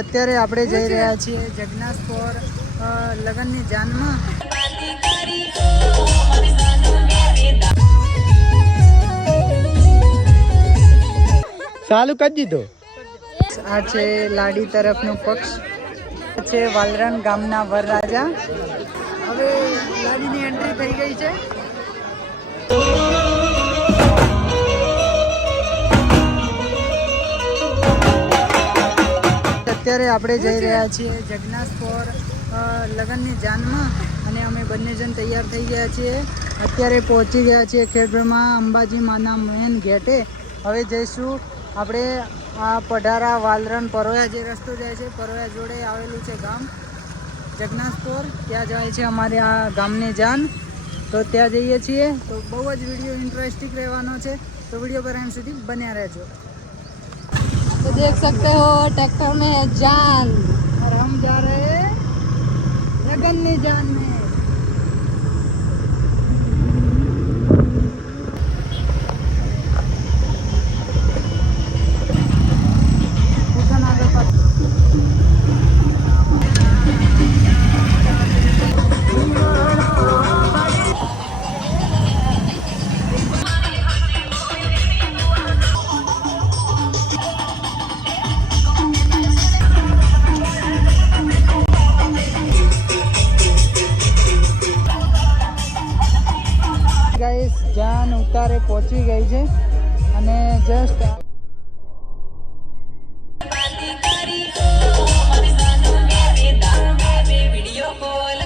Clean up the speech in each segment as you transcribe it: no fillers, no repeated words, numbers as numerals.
અત્યારે આપણે જઈ રહ્યા છીએ જગન્નાથપુર લગનની જાનમાં. ચાલુ કરી દીધો. આ છે લાડી તરફનો પક્ષ, છે વાલરન ગામના વરરાજા. હવે લાડીની એન્ટ્રી થઈ ગઈ છે. અત્યારે આપણે જઈ રહ્યા છીએ જગન્નાથપુર લગનની જાનમાં અને અમે બંને જણ તૈયાર થઈ ગયા છીએ. અત્યારે પહોંચી ગયા છીએ ખેડબ્રહ્મા અંબાજી માના મેન ગેટે. હવે જઈશું આપણે આ પઢારા વાલરન પરોયા જે રસ્તો જાય છે, પરોયા જોડે આવેલું છે ગામ જગન્નાથપુર. ત્યાં જાય છે અમારે આ ગામની જાન. તો ત્યાં જઈએ છીએ. તો બહુ જ વિડીયો ઇન્ટરેસ્ટિંગ રહેવાનો છે, તો વિડીયો પર એમ સુધી બન્યા રહેજો. तो देख सकते हो ट्रैक्टर में है जान और हम जा रहे हैं लगननी जान में. ગાઈસ જાન ઉતારે પહોંચી ગઈ છે અને જસ્ટ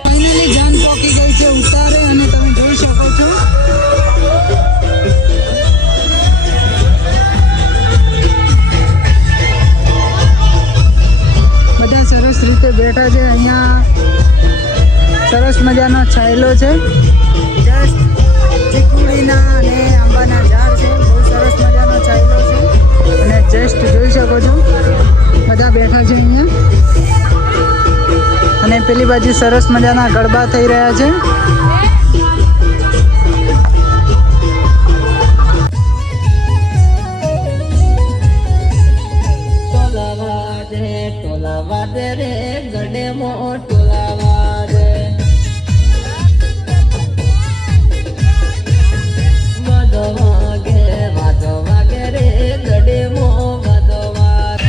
ફાઇનલી જાન પહોંચી ગઈ છે ઉતારે અને તમે જોઈ શકો છો. બધા સરસ રીતે બેઠા છે. અહીંયા સરસ મજાનો છાયલો છે. જસ્ટ ચીકુડીના અને આંબાના ઝાડ છે. બહુ સરસ મજાનો છાયલો છે અને જસ્ટ જોઈ શકો છો બધા બેઠા છે અહીંયા. અને પેલી બાજુ સરસ મજાના ગરબા થઈ રહ્યા છે. टोला वादे रे गडे मो टोला वादे वादो वागे रे गडे मो वादो वाग.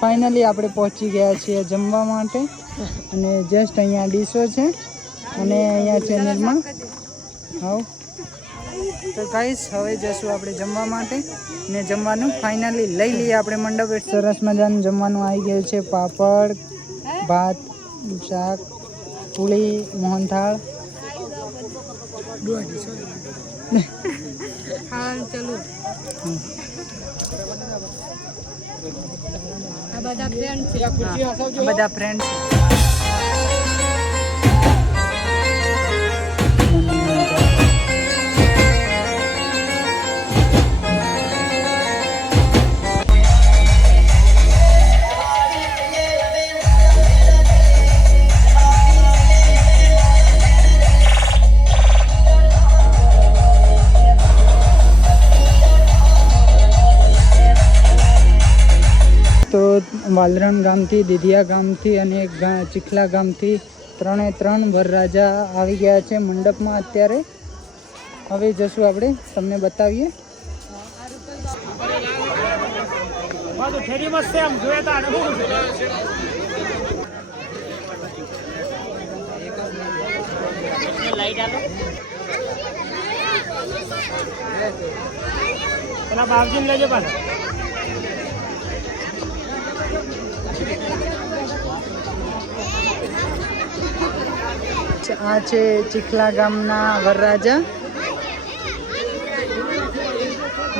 ફાઇનલી આપણે પહોંચી ગયા છીએ જમવા માટે અને જસ્ટ અહીંયા ડીશો છે અને અહીંયા છે નિર્મા. હા તો ગાઈસ હવે જશું આપણે જમવા માટે ને જમવાનું ફાઇનલી લઈ લઈએ આપણે મંડપ. સરસ મજાનું જમવાનું આવી ગયું છે. પાપડ, ભાત, શાક, પૂરી, મોહનથાળ. हाँ चलो બધા ફ્રેન્ડ તો વાલરન ગામથી, દીધિયા ગામથી અને ચીખલા ગામથી ત્રણે ત્રણ વરરાજા આવી ગયા છે મંડપમાં અત્યારે. હવે જશું આપણે તમને બતાવીએ. આ છે ચીખલા ગામના વરરાજા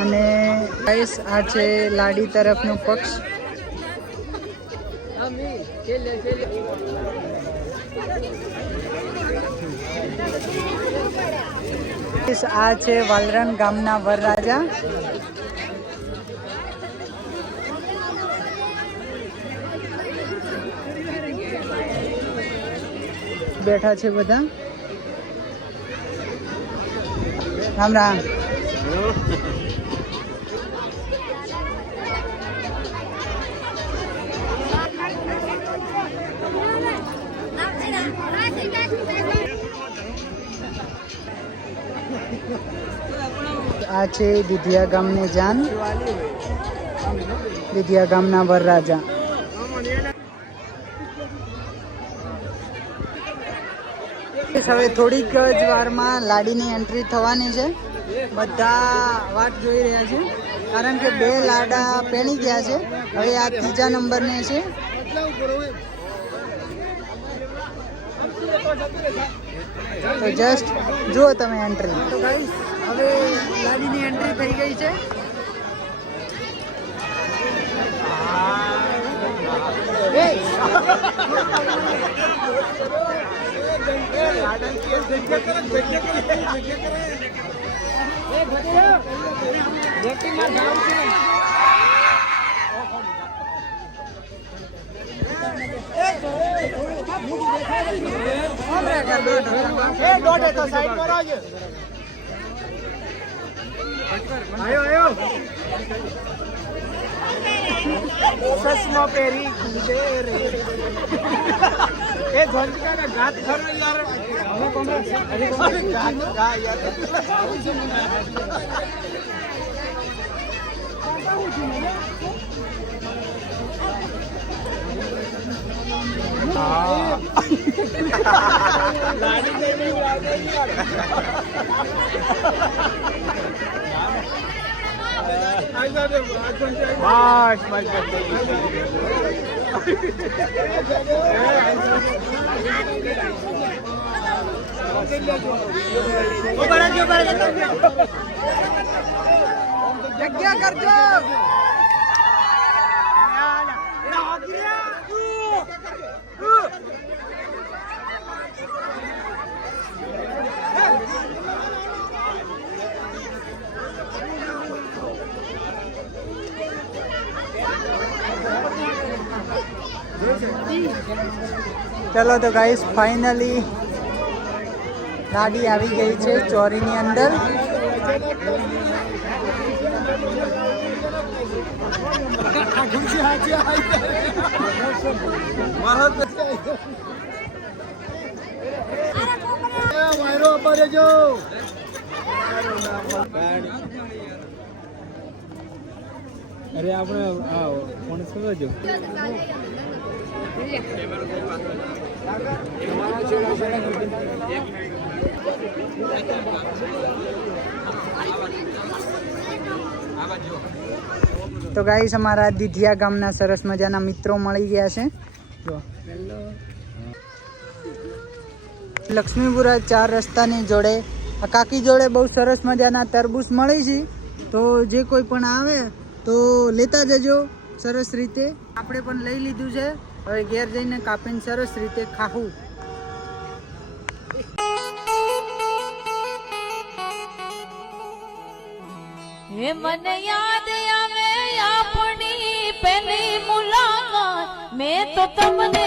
અને ગાઈસ આ છે લાડી તરફનો પક્ષ. આ છે વાલરન ગામના વરરાજા. બેઠા છે બધા. રામ રામ. આ છે દીધિયા ગામની જાન, દીધિયા ગામના વરરાજા. હવે થોડીક જ વારમાં લાડીની એન્ટ્રી થવાની છે. બધા વાટ જોઈ રહ્યા છે કારણ કે 2 લાડા પેણી ગયા છે. હવે આ 3જા નંબરને છે. તો જસ્ટ જુઓ તમે એન્ટ્રી. તો ગાઈસ હવે લાડીની એન્ટ્રી થઈ ગઈ છે. સસનો પેરી કૂદે રે એ ધોનકા ગાત ખરો યાર અમે કોંગ્રેસ ગાત ગા યાર લાડી દેવી લાડી જગ્યા કરજો. ચલો તો ગાઈસ ફાઇનલી ગાડી આવી ગઈ છે ચોરીની અંદર. અરે આપણે કોણ સમજો તો ગાઈસ અમારા દીધિયા ગામના સરસ મજાના મિત્રો મળી ગયા છે. જો લક્ષ્મીપુરા 4 રસ્તાની જોડે કાકી જોડે બહુ સરસ મજાના તરબૂચ મળી છે. તો જે કોઈ પણ આવે તો લેતા જજો સરસ રીતે. આપણે પણ લઈ લીધું છે. હવે ઘેર જઈને કાપીને સરસ રીતે ખાવું. હે મને યાદ આવે આપણી પહેલી મુલાકાત મેં તો તમને